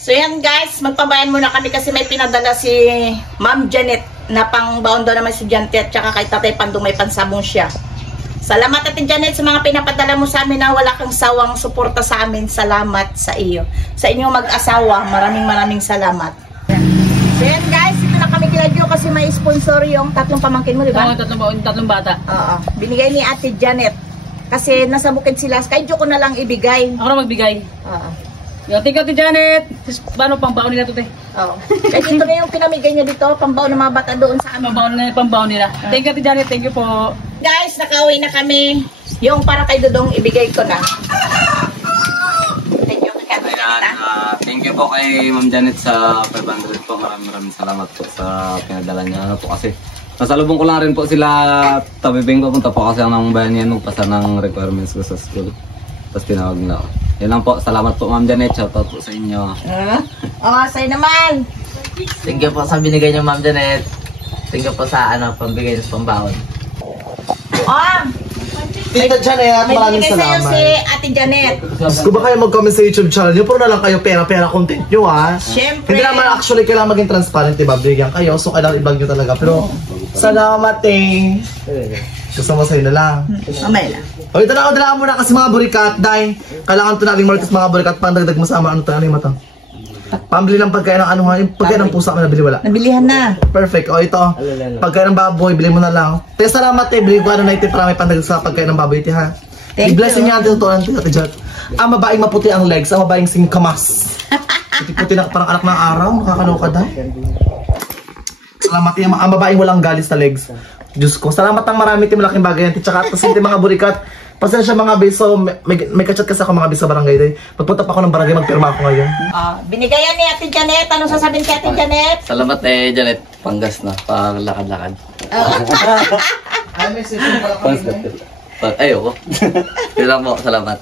So yan guys, magpabayan muna kami kasi may pinadala si Ma'am Janet na pang-baon daw naman si Jante at saka kay Tatay Pandong may pansabong siya. Salamat Ate Janet sa mga pinapadala mo sa amin na wala kang sawang suporta sa amin. Salamat sa iyo. Sa inyong mag-asawa, maraming salamat. So yan guys, ito na kami kinadyo kasi may sponsor yung tatlong pamangkin mo, di ba? Oo, tatlong bata. Oo, binigay ni Ate Janet. Kasi nasa bukid sila, kay Jo ko na lang ibigay. Ako na magbigay. Oo. Yung tingkat ni Janet. Paano pang baon nila ito, te? Oo. Kasi ito na yung pinamigay niya dito, pambaon ng mga bata doon sa amin. Pambaon nila. Tingkat ni Janet, thank you po. Guys, nakauwi na kami. Yung para kay Dudong, ibigay ko na. Thank you. Ayan, thank you po kay Ma'am Janet sa 500 po. Maraming salamat po sa pinadala niya. Ano po kasi, nasalubong ko lang rin po sila tabibing papunta po kasi ang bayan niya magpasa ng requirements ko sa school. Tapos tinawag nila ako. Yan lang po. Salamat po Ma'am Janet. Shoutout po sa inyo. Sa'yo naman. Thank you po sa binigay niyo Ma'am Janet. Thank you po sa pambigay niyo sa pambaon. Tita Janet, may maraming binigay sa'yo salamat. si Ate Janet. Kung ba kayo mag-comment sa YouTube channel nyo, puro na lang kayo pera-pera content nyo ha. Siyempre. Hindi naman actually kailangan maging transparent, diba? Bigyan kayo, so kailangan i-vlog nyo talaga. Pero, salamat eh. Gusto mo sa'yo na lang. Mamaya na. O ito na ako, dalaan mo na kasi mga burikat dahil kailangan ito nating market mga burikat pandagdag mo sa ama. Ano ito? Ano yung mata? Pambili ng pagkain ng ano ha? Yung pagkain ng pusa ka nabili wala. Nabilihan na. Perfect. O ito, pagkain ng baboy, bili mo na lang. Pero salamat eh, bili ko ano na ito para may pandagdag sa pagkain ng baboy ito ha. Thank I-blessing you. niya ang tinutunan ito Ate Jat. Ang babaeng maputi ang legs, ang babaeng singkamas. Puti na parang anak ng araw, nakakaloka dahil. Salamat yung ang babaeng walang galis na legs. Diyos ko, salamat ang marami, malaking bagay yan. Tsaka at pasinti mga burikat. Pasensya mga biso, may kachat kasi ako mga biso barangay day. Pagpunta pa ako ng barangay, magpirma ako ngayon. Binigayan ni Ate Janet. Anong sasabihin kay Ate Janet? Salamat Janet. Panggas na. Palakad-lakad. Ayoko. Yun lang po. Salamat.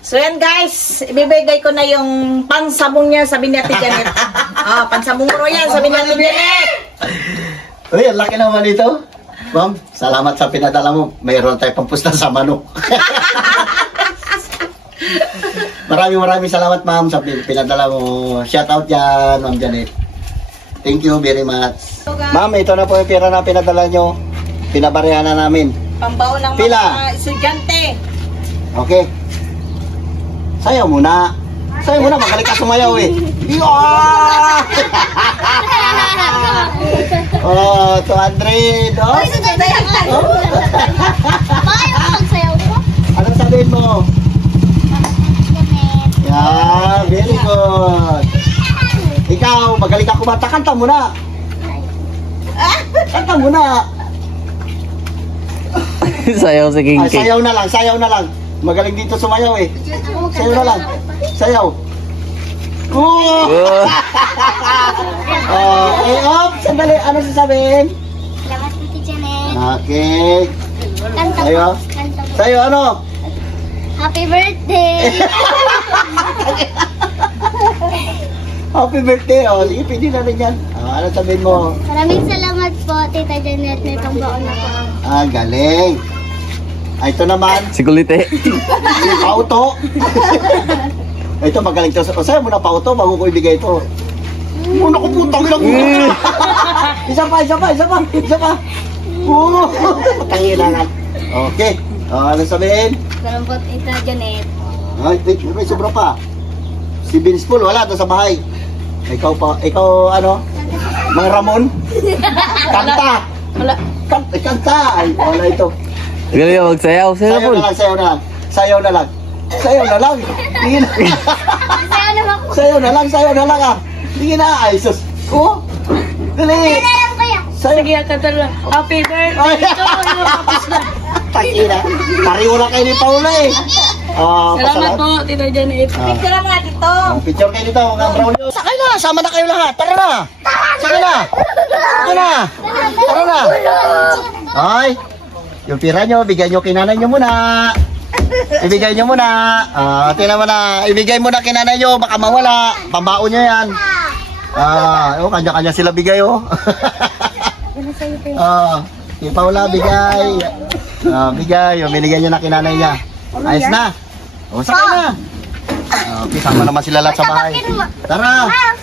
So yan guys, ibibigay ko na yung pansabong niya, sabi ni Ate Janet. Pansabong mo yan, sabi ni Ate Janet. Uy, ang laki naman ito. Ma'am, salamat sa pinadala mo. Mayroon tayo pampusta sa manok. Maraming salamat ma'am sa pinadala mo. Shout out yan, Ma'am Janet. Thank you very much. Ma'am, ito na po yung pera na pinadala nyo. Pinabarehan na namin. Pambaon ng Pila. mga estudyante. Okay. Sayaw muna. Sayaw muna, magaling ka sumayaw eh. Oh, 200. Oh. Anong sabihin mo? Yeah, very good. Ikaw, magaling ka kumanta. Kanta muna. Kanta muna. Sayaw sa King Cake. Sayaw na lang. Magaling dito sumayaw eh. Sayaw na lang. Sayaw. Oh! Okay, op, sandali. Ano sasabihin? Salamat Titi Janet. Okay. Kanta Sayo. po. Kanta po. Sayo, ano? Happy birthday! Happy birthday. Oh, sige, pwede na rin yan. Ano sabihin mo? Maraming salamat po, Tita Janet. May pangbaon na po. Galing. Ito naman. Si Kulite. Si Pauto. Ito magaling to. O sa'yo mo na Pauto, bago ko ibigay ito. Muna ko putang lang. Isa pa. Patangin na. Okay. Ano sabihin? Salamat po, Tita Janet. Ay, may sobra pa. Si Vince Paul, wala doon sa bahay. Ikaw ano? Mang Ramon? Kanta! Wala. Kanta! Ay, wala ito. Galing yung magsayaw. Sayaw na lang. Tingin na. Saya naman po. Sayaw na lang ah. Tingin na. Ay, sus. Oh. Dali. Alam ko yan. Sige, kanta lang. Happy birthday. Ito po yung kapis na. Takina. Pariho na kayo ni Paula eh. Salamat po, Tita Janet. Picture mo nga dito. Picture kayo dito, mga brown nyo. Sakay na, sama na kayo lahat. Tara na. Sakay na. Tara na. Ay, yung pira nyo, bigyan nyo kinanay nyo muna. Ibigay nyo muna. Tingnan mo na. Ibigay mo na kinanay nyo, baka mawala. Pambaon nyo yan. Kanya-kanya sila bigay oh. Si Paula bigay. Bigay. Binigay nyo na kinanay niya. Ayos na. Sakay na. Sama naman sila lahat sa bahay. Sabakin mo. Tara.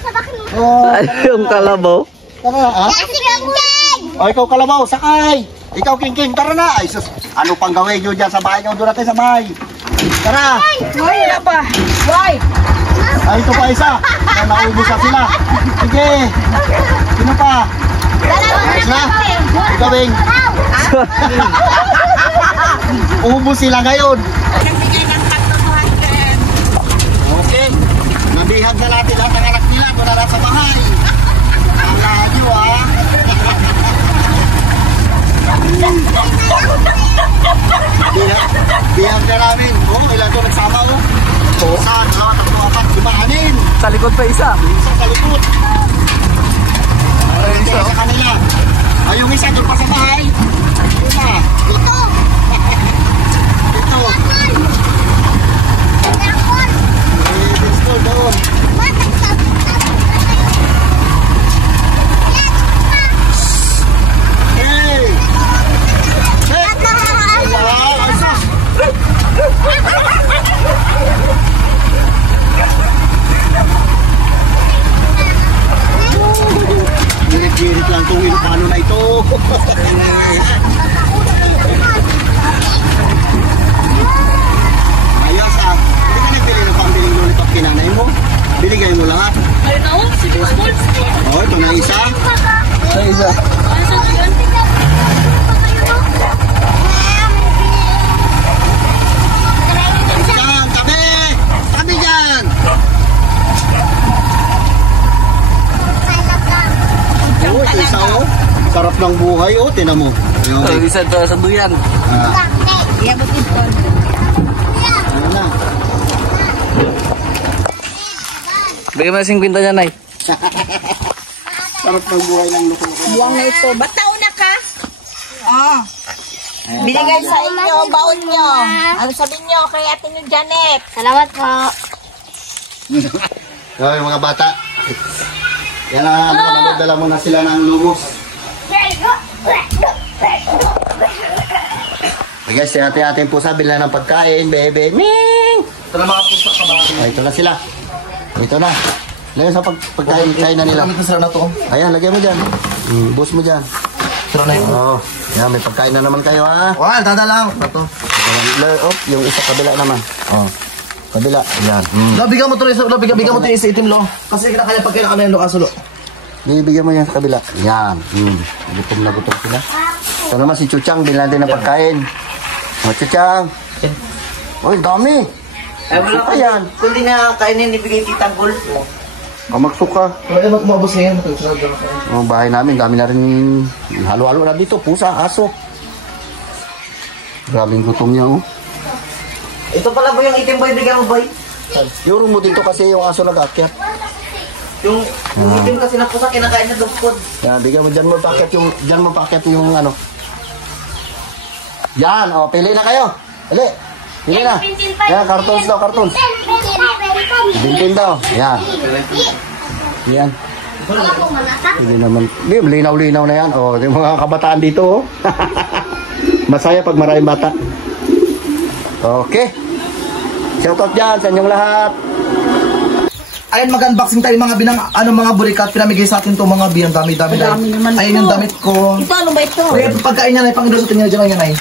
Sabakin mo. Oh, Yung kalabaw. tara. Ah? Kasi King! O, ikaw kalabaw, sakay. Ikaw, King, tara na. Ay, sus, ano pang gawin nyo dyan sa bahay nyo? Doon natin sa bahay. Tara. Hoy, wala pa. Hoy! Ay, ito pa isa. Naubos na sila. Sige. Sino pa? Ayos na. Ikaw, Bing. Ubus sila ngayon. Nagbigay ng 3,200. Okay. Nabihag na natin lahat ng anak nila. Doon na sa bahay. Alayo, ah. Bihag na namin. Oh, ilan doon nagsama, oh. Isa, dalawa, tatlo, apat, lima, anin. Sa likod pa isa. Isa sa likod. Ay, isa sa kanila. Ay, yung isa doon pa sa bahay. Yun na. Ito. Ito. Let's go doon. Hey! Hey! Wala, isa. Girit-girit lang itong wheel. Paano na ito? Ayos ah. Hindi ka nagbili ng pambiling lollipop kinanay mo? Binigay mo lahat? Oh, ito na isa. Sa isa. Yan, tabi! Tabi dyan! Oh, ito isa oh. Sarap ng buhay oh, tinan mo. Sa isa to sa duyan. Ano na? Bigyan mo na 50 niya, Nay. Sarap ng buhay ng luko. Buwang na ito. Ba't nauna ka? Oh. Binigay sa inyo, baon nyo. Ano sabihin nyo kay ate nyo, Janet? Salamat po. Okay, mga bata. Yan na, dala mo na sila ng lumos. Okay guys, ate-ate po sabi na ng pagkain, bebe. Ming! Ito na mga pusa ka ba? Ay, ito na sila. Ito na. Lagyan sa pagkain na nila. Gamit na sila na to. Ayan, lagyan mo dyan. Bus mo dyan. Sila na yun. Oo. Yan, may pagkain na naman kayo ha. Wow, tada lang. Ito. Oh, yung isa kabila naman. Oh. Kabila. Yan. Bigyan mo to bigyan mo to sa itim lo. Kasi kinakaya pag kailangan na yung lokasulo. Bibigyan mo yan sa kabila. Yan. Gutom na gutom sila. Ito naman si Chuchang, bilhan din ng pagkain. O, Chuchang. Uy, dami. Ay, wala Suka yan. Kundi na kainin ibigay tita Gol. Magsuka. Kaya magmabos yan. Oh, bahay namin, dami na rin halo-halo na dito. Pusa, aso. Grabing gutom niya, oh. Ito pala po yung itim boy, bigyan mo boy. Yuro mo dito kasi yung aso nag-akyat. Yung itim kasi na pusa kinakain na dugpod. Yan, bigyan mo dyan mo paket yung, ano. Yan, oh, pili na kayo. Pili. Pili na. Yan, cartons daw, cartons. Bintin daw. Yan. Yan. Hindi naman. Linaw-linaw na yan. Oh, yung mga kabataan dito, oh. Masaya pag maraming bata. Okay. Shoutout dyan sa inyong lahat. Ayun, mag-unboxing tayo mga mga burikat. Pinamigay sa atin itong mga biyang dami-dami. Ayun yung damit ko. Ito, ano ba ito? Kaya pagkain niya na, pang-endorse ko niya dyan yan ay.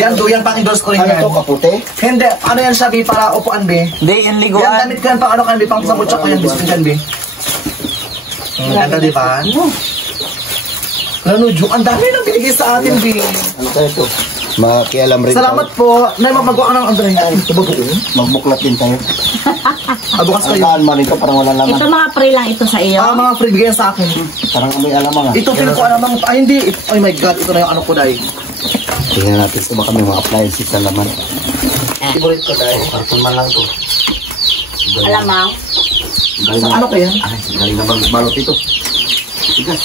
Yan, do, yan pang-endorse ko rin yan. Ano to, kaputi? Hindi, ano yan siya, Bi, para upuan, Bi. Hindi, yung Yan, liguan. damit ko yan, pang ano kan, Bi, pang sabot ko yan, biscuit yan, Bi. Ganda, di ba? Ano, Jo, ang dami nang binigay sa atin, Bi. Ano tayo ito? Makialam rin Salamat po. Nay, magagawa ka ng Andre. Ito ba po? Magbuklat din tayo. Bukas kayo. Ang man ito, parang wala laman. Ito mga free lang ito sa iyo. Mga free bigyan sa akin. Parang may alamang ah. Ito, feel ko alamang. Ay, hindi. Oh my God, ito na yung ano ko, Day. Tingnan natin kung baka may mga appliances na laman. Favorite ko, Day. Karton man lang to. Alamang. Galing na. Ano kaya? Ay, galing na balot ito. Tigas.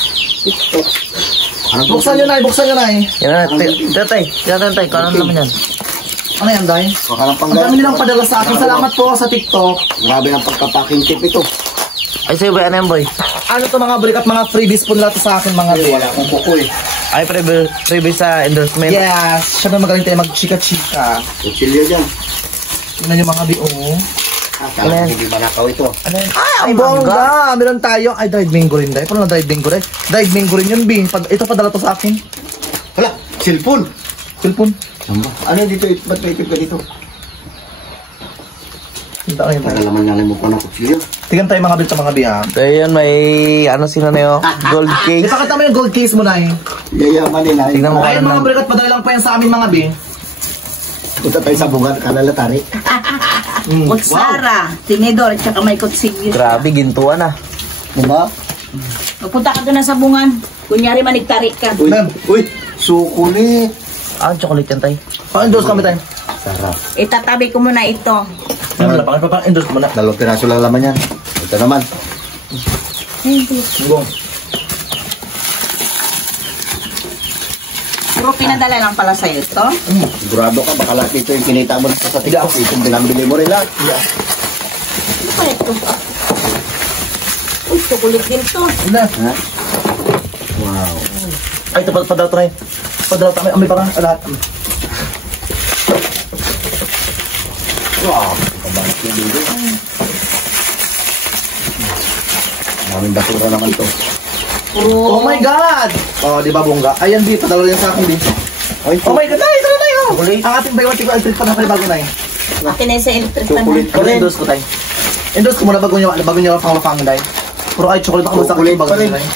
Ano to? Buksan nyo, Nay. Buksan nyo, Nay. Yan na, tatay. Yan tatay, kanon naman yan. Ano yan, Day? Baka lang Ang dami nilang padala sa akin. Salamat po sa TikTok. Grabe ang pagka-packing tip ito. Ay, sa'yo ba, ano yan boy? Ano to mga burikat, mga freebies po lahat sa akin, mga Bi. Wala akong kuko eh. Ay, preview sa endorsement. Yes. Siya na magaling tayo mag-chika-chika. Kutsilyo dyan. Tingnan nyo mga Bi, oh. Kala ko hindi manakaw ito. Ay, ang bongga! Meron tayo. Ay, dried mango rin, dahil. Paano na dried mango rin? Dried mango rin yun, Bing. Ito, padala to sa akin. Hala, cellphone. Cellphone. Ano dito? Ba't may tip ka dito? Hindi tayo Para laman nga mo pa ng kutsilyo. Tingnan tayo mga bil sa mga biya. Ayun, may ano sila na yun? Gold case. Ipakita mo yung gold case mo na eh. Yayaman nila. Tingnan mo Ayun kayo mga ng... bil, at padala lang pa yan sa amin mga Bing. Punta tayo sa bunga, kalalatari. Kutsara, tinidor, at saka may kutsilyo. Grabe, gintuan ah. Diba? Magpunta ka doon na sa bungan. Kunyari manigtari ka. Uy, sukulit. Ah, chocolate yan tayo. Pa-endorse kami tayo. Sarap. Itatabi ko muna ito. Ano na, pa-endorse mo na. 2 piraso lang laman yan. Ito naman. Puro pinadala lang pala sa'yo ito. Sigurado ka, baka lahat ito yung kinita mo sa TikTok. Itong binambili mo rin lahat. Ano pa ito? Uy, chocolate din to. Ano? Ha? Wow. Ay, ito padala to na eh. Padala to, may parang lahat. Wow. Kabahat yung dito. Maraming basura naman to. Oh my God! Oh, di ba bongga? Ayan, Bi, padala rin sa akin, Bi. Oh my God, ito na tayo! Ang ating bayo, tiko, electric pa na kayo bago na eh. Akin na sa electric fan. Chocolate pa Ano rin. endorse ko tayo? Endorse ko muna bago nyo pang day. Puro ay chocolate ako sa Chocolate bago pa rin. na eh.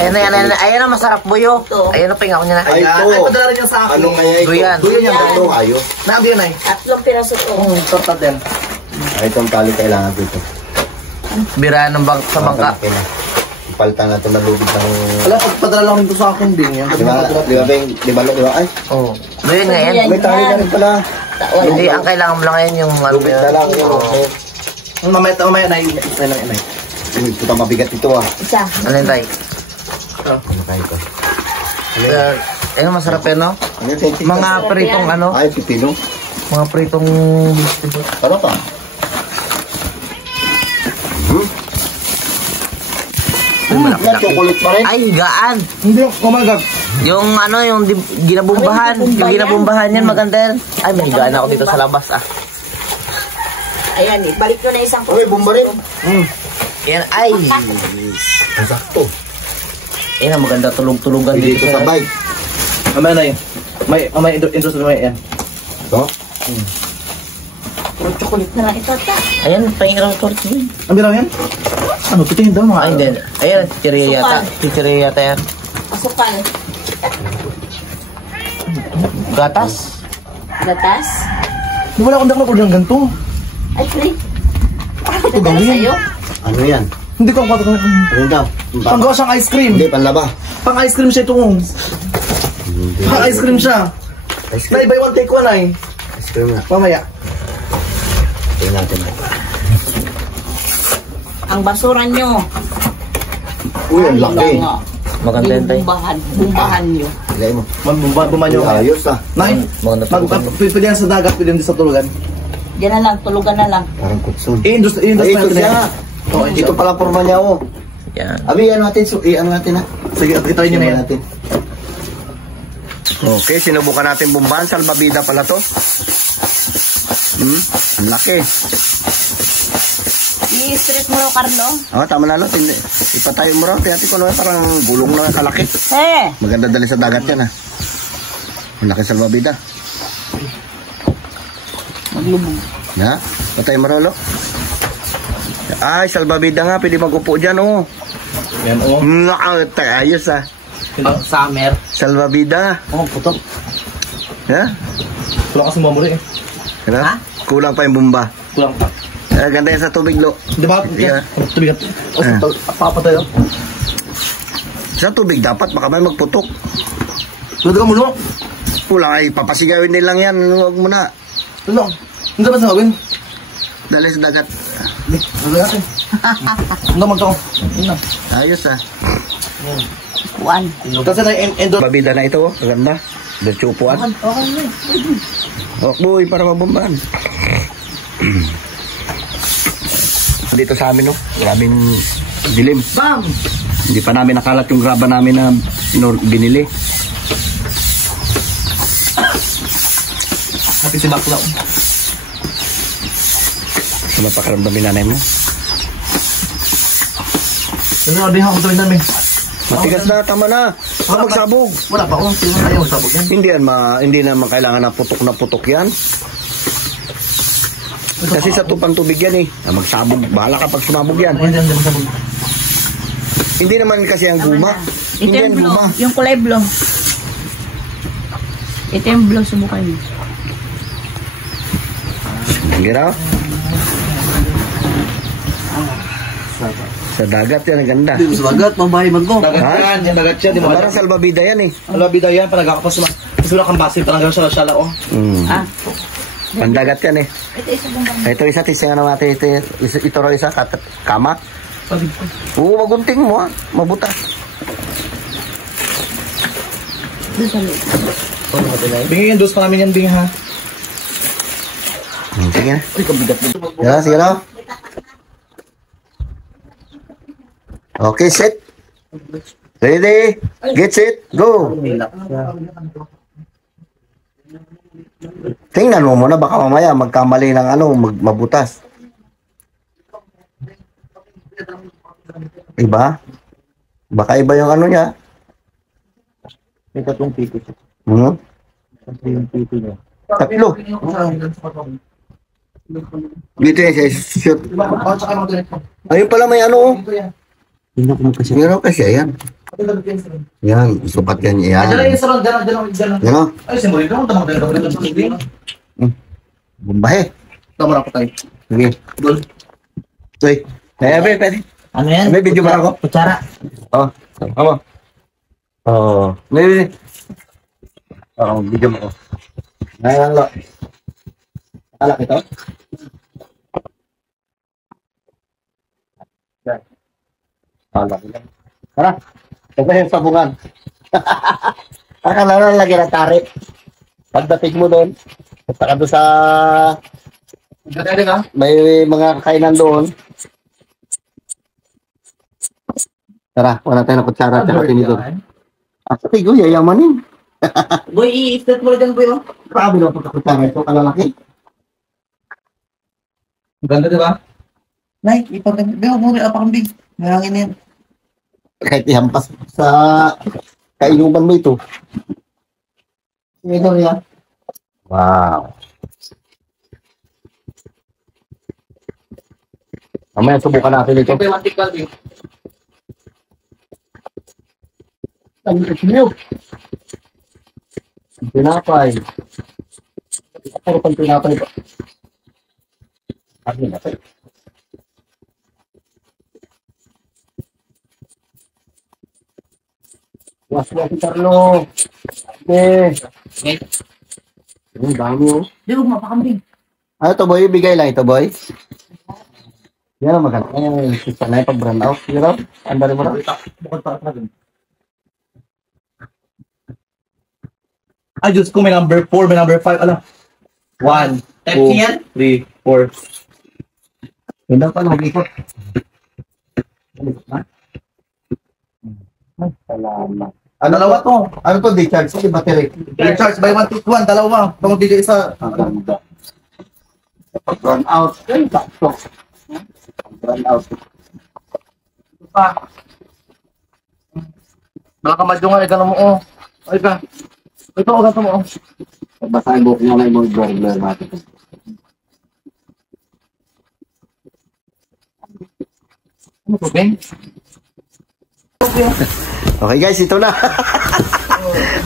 Ayan na, masarap buyo. Ayan na, pingaw niya na. Ay, Ayan, ito. ay, padala rin yan sa akin. Anong kaya ito? Duyan. Duyan yan, Ito, ayos. Naagyan na eh. 3 piraso to. Torta din. Ay, itong tali kailangan dito. Biraan ng sa bangka. Okay na. Ipalitan natin na lubid ng... Alam, pagpadala lang rin to sa akin din. Yan. Di ba, Beng? Di ba, Ay, Oo. Duyan nga yan. may tali na rin pala. Hindi, ang kailangan mo lang yan yung ano Lubid na lang. Oo. Mamaya na yun. Ito pa mabigat ito ah. Isa. Ano yun tayo? Ano tayo ito? Ayun, masarap yan, no? Ano yung Mga pritong ano? Ay, pipino. Mga pritong... Ano pa? Chocolate pa rin. Ay, gaan! Hindi, oh my God. Yung ano, yung ginabumbahan. Yung ginabumbahan yan, maganda yan. Ay, may gaan ako dito sa labas, ah. Ayan, balik ko na isang Uy, bomba rin. Yan, ay! Sakto. Yan, maganda tulog-tulogan Dito dito. sa bike. Mamaya na yun. May endorse na may yan. Ito? puro chocolate na lang ito. Ta. Ayan, pahingin ako torch mo. Ang bilang yan? Ano, titingin daw mga... Ay, hindi. Ayan, chichirya yata. Chichirya yata yan. Asukal. Gatas. Gatas. Wala akong dakla ko ng ganito. Ay, free. Ito gawin. Sa'yo? Ano yan? Hindi ko ang katakot. Ano daw? Panggawa siyang ice cream. Hindi, panlaba. Pang ice cream siya ito. Pang ice cream siya. Ice cream. Na buy one take one ay. Ice cream na. Mamaya. Tingnan natin. Ang basura nyo. Uy, ang laki. Maganda yan tayo. Bumbahan nyo. Ilay mo. Bumanyo. Ayos ah. Nay, Maganda tulugan. pwede yan sa dagat, pwede yan sa tulugan. Diyan na lang, tulugan na lang. Parang kutsun. I-industry Ay, ito natin siya. yan. Oo, Ito pala forma niya oh. Yan. Abi, ano natin? Ano natin ha? Sige, itayin nyo na yan. natin. Okay, sinubukan natin bumbahan. Salbabida pala to. Ang laki. I-street mo raw, Carlo. Oh, tama na no. Ipatayo mo raw. Tiyati ko naman parang gulong na kalaki. Eh! Maganda dali sa dagat yan ha. Ang laki salbabida. Maglubog. Ya, patay mo raw lo. Ay, salbabida nga. Pwede mag-upo dyan oh. Yan, oo. Ayos ah. Summer. Salbabida. Oh, putok. Ha? Kulang kasi mamuri eh. Ano? Kulang pa yung bumba. Kulang pa. Ganda yan sa tubig lo. Di ba? Yeah. Tubigat. O, papatay oh. Sa tubig dapat baka may magputok. Tulad ka mulo. Kulang ay papasigawin din lang yan. Huwag mo na. Tulad. Hindi ba sa gawin? Dali sa dagat. Hindi, tulad natin. Hindi naman to. Ayos ah. Juan. Kasi na-endorse. Babida na ito oh. Maganda. Berchupuan. Oh, boy, para mabombahan. Dito sa amin, no? Grabing dilim. Bam! Hindi pa namin nakalat yung graba namin na binili. Happy si Bakla. Ano pakaramdam yung nanay mo? Ano din ako gawin namin? Matigas na, tama na. Huwag magsabog. Wala pa akong tingin ayaw sabog yan. Hindi naman kailangan na putok yan. Kasi sa tupang tubig yan eh. Magsabog. Bahala ka pag sumabog yan. Hindi naman kasi ang guma. Ito Hindi yung yan blue. guma. Yung kulay blue. Ito yung blue. Subukan mo. Hindi raw. Sa dagat yan, ang ganda. Sa dagat, mabahay man ko. Dagat yan, yung dagat yan. Di ba? Parang salbabida yan eh. Salbabida yan, panagkakapos naman. Kasi wala kang basil, parang gano'n siya oh. Ah. Pandagat yan eh. Ito isa bang Ito isa, tisya nga natin. Ito raw isa, kama. Oo, magunting mo ah. Mabutas. Bingin yung dos pa namin yan, Bing ha. Sige na. Yan, sige na. Okay, set. Ready? Get set. Go. Tingnan mo muna, baka mamaya magkamali ng mabutas. Iba? Baka iba yung niya. May tatlong pito. Yung pito niya. Tatlo. Dito yung shoot. Ayun pala may Meron kasi yan. Yan, supat yan. Yan. Yan o. Ay, simboli ka. Tamang dalawa. Bumbahe. Tama na po tayo. Sige. Uy. Pwede. Ano yan? May video ba ako? Kutsara. Oh. Ako. Oh. May. Oh, video mo ko. Ngayon lo. Alak ito. Alak ito. Tara. Ito yung sabungan. Akala na lagi ng tarik. Pagdating mo doon, punta ka doon sa may mga kakainan doon. Tara, wala tayo na kutsara at saka tinidor. At tigo, yayamanin. Boy, i-start mo dyan, boy. Grabe na pagkakutsara ito, kalalaki. Ganda, di ba? Nay, ipagkabigaw mo rin apakambig. Mayangin yan. Kahit ihampas sa kainuman mo ito. Ito niya. Wow. Mamaya subukan natin ito. Ang nyo. Pinapay. Pero pang pinapay ito. Ang pinapay. Was-was si Carlo. Okay. Ang dami oh. Di, huwag mapakambing. Ano to boy? Bigay lang ito boy. Yan ang maganda. Yan yung sisa na yung pag-brand out. Sige raw. Andari mo raw. Bukod pa ka dun. Ay, Diyos ko, may number 4, may number 5. Alam. 1, 2, 3, 4. Hindi pa na mag-ikot. Salamat. Ano dalawa to? Ano to? Decharge? Sige, battery. Recharge by 1 take 1, dalawa. Pang dito isa. Ang ganda. Pag-run out. Sakto. Pag-run out. Baka madyungan, ay gano'n mo, oh. Ay ka. Ito, oh, gano'n mo, oh. Basahin mo kung ano yung mga burglar natin. Ano to, Ben? Okay guys, ito na.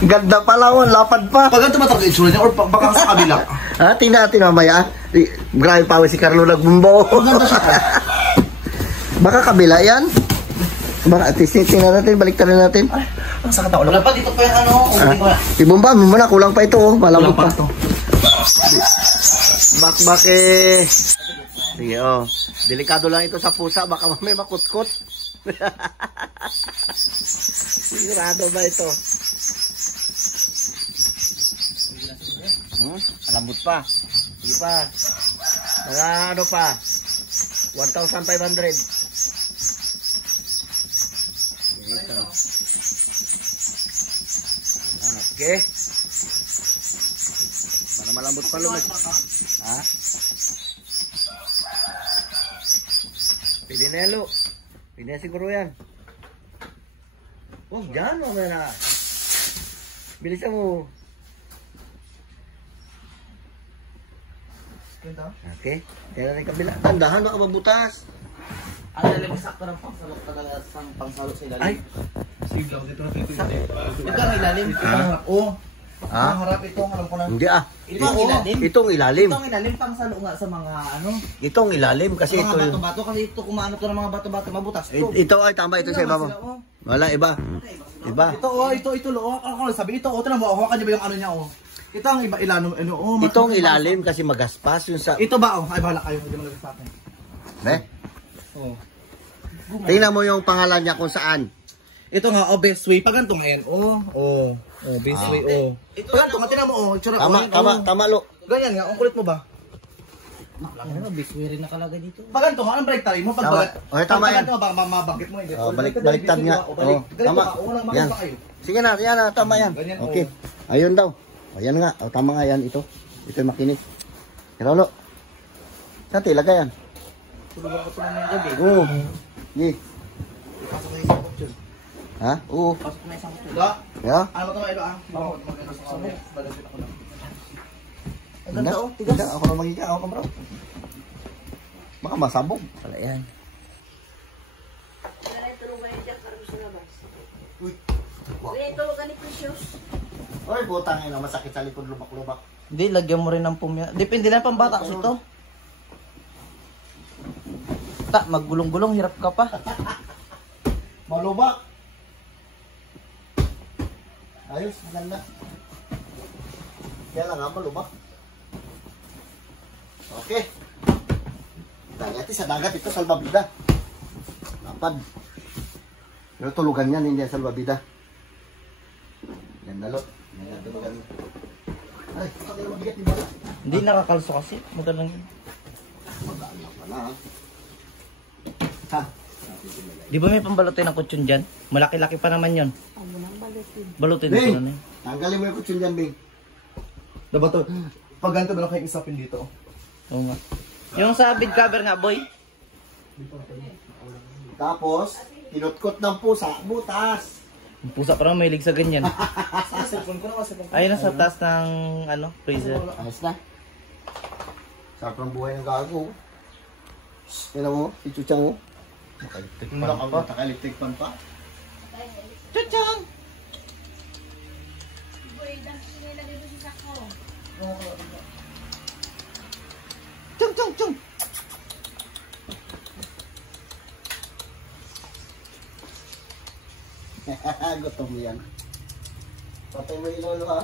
Ganda pala, oh, lapad pa. Pag ganito ba ito, insura niya, or baka sa kabila? Ha, tingnan natin mamaya. Grabe pa si Carlo nagbumbo. Baka kabila yan. Baka tingnan natin, baliktarin natin. Ang sakit na ulo. Dapat dito pa yung ano, Ibumba mo muna, kulang pa ito, oh. Malambot pa. ito. Bakbak eh. Sige, oh. Delikado lang ito sa pusa, baka may makutkot. Sigurado ba ito? Malambot pa. Sige pa. Mga ano pa? 1,500. Ito. Okay. Para malambot pa lumit. Ha? Pwede na yan, Lo. Pwede na siguro yan. Huwag dyan, mamaya na. Bilisan mo. Okay. Kaya na rin kabila. Tandahan, baka mabutas. Ang lalim sakto ng pangsalok talaga sa pangsalok sa ilalim. Ay. Sige, dito na dito. Ito ang ilalim. Ito ang harap. Oh. Ang harap ito. Alam ko na. Hindi ah. Ito ang ilalim. Itong ilalim. Ito ang ilalim pangsalok nga sa mga ano. Itong ilalim kasi Mga ito yung... bato-bato. Kasi ito kumaano to ng mga bato-bato. Mabutas to. Ito ay tama ito sa iba mo. Wala iba. Iba. Ito oh, ito lo. Ako sabi ito, ito na mo. Hawakan niyo ba yung ano niya oh. Ito ang iba ilalim ano oh. Itong ilalim kasi magaspas yung sa... Ito ba oh? Ay bahala kayo, hindi mo lang sa akin. Eh? Oh. Tingnan mo yung pangalan niya kung saan. Ito nga oh, best way. Pag ganito ngayon. Oh, best way oh. Pag ganito nga tingnan mo oh, itsura ko. Tama lo. Ganyan nga, ang kulit mo ba? Ano, biswi rin nakalagay dito. Pag ganito nga, anong break tayo mo? Tama. Okay, tama yan. Pag mabangkit mo hindi. Baliktad nga. Oh, tama. Yan. Sige na, yan na, tama yan. Okay. Ayun daw. Ayan nga, tama nga yan ito. Ito yung makinis. Pero lo. Saan tilagay yan? Tulugan ko ito na yung gabi. Oo. Gi. Pasok na isang kutsyon. Ha? Oo. Pasok na isang kutsyon. Ba? Ya? Ano ba ito ilo ah? Bakit maganda sa sabon? Balapit ako na. Ang Hindi. ganda oh, tigas. Hindi, ako na magiga. Ako bro. Baka masabog. Wala yan. Oy, butang ina, masakit sa likod, lubak-lubak. Hindi, lagyan mo rin ng pumya. Depende lang pambata sa ito. Ta, maggulong-gulong, hirap ka pa. Malubak. Ayos, maganda. Kaya lang nga, malubak. Okay. Dagat, sa dagat ito, salbabida. Lapad. Pero tulugan yan, hindi yan salbabida. Yan dalo. Yan tulugan. Ay, pakakil mabigat ni Bala. Hindi nakakalso kasi. Magalang yun. Magaan lang pala, ha? Ha? Di ba may pambalotin ng kutsyon dyan? Malaki-laki pa naman yun. Balutin mo Bing! na yun. Tanggalin mo yung kutsyon dyan, Bing. Diba to? Pag ganito ba lang kayo isapin dito? Oo nga. Yung sa bid cover nga, boy. Tapos, tinutkot ng pusa, butas. Yung pusa pa naman may lig sa ganyan. Sa cellphone ko na kasi. Ayun na sa taas ng ano, freezer. Ayos na. Sarap ng buhay ng gago. Yan mo, si Chuchang mo. Naka-electric pan pa. Naka-electric pan pa. Chuchang! Chung, chung, chung! Gutom yan. Patay mo yung lolo ha.